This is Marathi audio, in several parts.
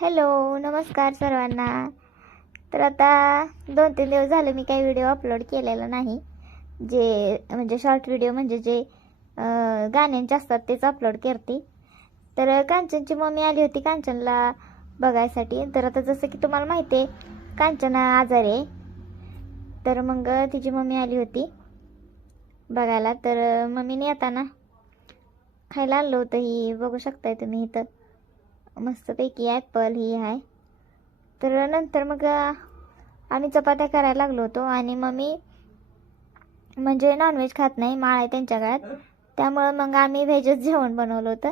हॅलो, नमस्कार सर्वांना. तर आता 2-3 दिवस झाले मी काही व्हिडिओ अपलोड केलेला नाही. जे म्हणजे शॉर्ट व्हिडिओ म्हणजे जे गाण्यांचे असतात तेच अपलोड करते. तर कांचनची मम्मी आली होती कांचनला बघायसाठी. तर आता जसं की तुम्हाला माहिती आहे, कांचन आजारी आहे. तर मग तिची मम्मी आली होती बघायला. तर मम्मीने येताना खायला आणलं होतं. ही बघू शकताय तुम्ही इथं मस्तपैकी ॲपल ही आहे. तर नंतर मग आम्ही चपात्या करायला लागलो होतो आणि मम्मी म्हणजे नॉनव्हेज खात नाही, माळ आहे त्यांच्या गळ्यात. त्यामुळं मग आम्ही व्हेजच जेवण बनवलं होतं.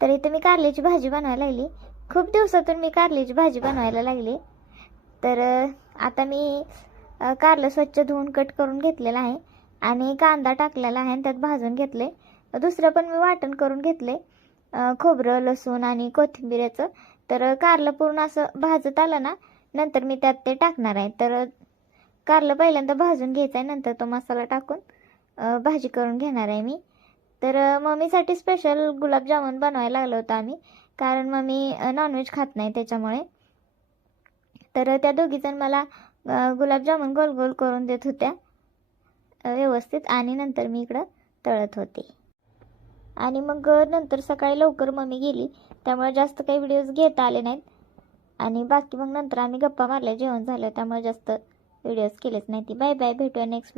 तर इथं मी कारल्याची भाजी बनवायला लागली. खूप दिवसातून मी कारल्याची भाजी बनवायला लागली. तर आता मी कारलं स्वच्छ धुवून कट करून घेतलेलं आहे आणि कांदा टाकलेला आहे आणि त्यात भाजून घेतले. दुसरं पण मी वाटण करून घेतले, खोबरं, लसूण आणि कोथिंबीरचं. तर कारलं पूर्ण असं भाजत आलं ना, नंतर मी त्यात ते टाकणार आहे. तर कारलं पहिल्यांदा भाजून घ्यायचं आहे, नंतर तो मसाला टाकून भाजी करून घेणार आहे मी. तर मम्मीसाठी स्पेशल गुलाबजामुन बनवायला लागलं होतं आम्ही, कारण मम्मी नॉनव्हेज खात नाही त्याच्यामुळे. तर त्या दोघीजण मला गुलाबजामुन गोल गोल करून देत होत्या व्यवस्थित, आणि नंतर मी इकडं तळत होते. आणि मग नंतर सकाळी लवकर मम्मी गेली, त्यामुळे जास्त काही व्हिडिओज घेता आले नाहीत. आणि बाकी मग नंतर आम्ही गप्पा मारल्या, जेवण झालं, त्यामुळे जास्त व्हिडिओज केलेच नाही. बाय बाय, भेटूया नेक्स्ट.